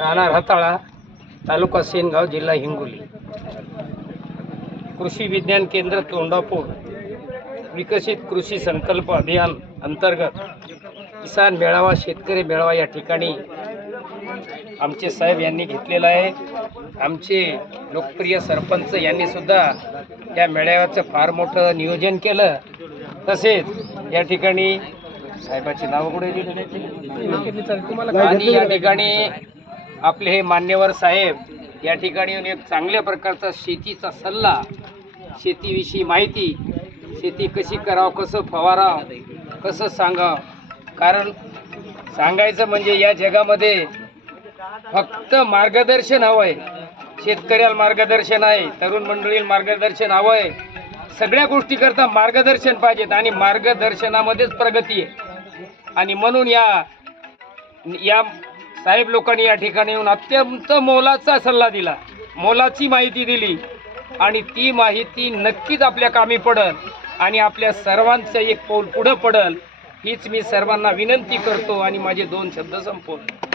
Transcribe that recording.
राहणार हाताळा, तालुका सेनगाव, जिल्हा हिंगोली. कृषी विज्ञान केंद्र तोंडापूर विकसित कृषी संकल्प अभियान अंतर्गत किसान मेळावा, शेतकरी मेळावा या ठिकाणी आमचे साहेब यांनी घेतलेला आहे. आमचे लोकप्रिय सरपंच यांनी सुद्धा या मेळाव्याचं फार मोठं नियोजन केलं. तसेच या ठिकाणी साहेबाची नावं कुठे दिलेली आणि या ठिकाणी आपले हे मान्यवर साहेब या ठिकाणी एक चांगल्या प्रकारचा शेतीचा सल्ला, शेतीविषयी माहिती, शेती कशी करावं, कसं फवारावं, कसं सांगावं. कारण सांगायचं म्हणजे या जगामध्ये फक्त मार्गदर्शन हवं आहे. शेतकऱ्याला मार्गदर्शन आहे, तरुण मंडळीला मार्गदर्शन हवं आहे. सगळ्या गोष्टी करता मार्गदर्शन पाहिजेत आणि मार्गदर्शनामध्येच प्रगती आहे. आणि म्हणून या साहेब लोकांनी या ठिकाणी येऊन अत्यंत मोलाचा सल्ला दिला, मोलाची माहिती दिली आणि ती माहिती नक्कीच आपल्या कामी पडेल आणि आपल्या सर्वांचं एक पाऊल पुढं पडेल हीच मी सर्वांना विनंती करतो आणि माझे 2 शब्द संपवतो.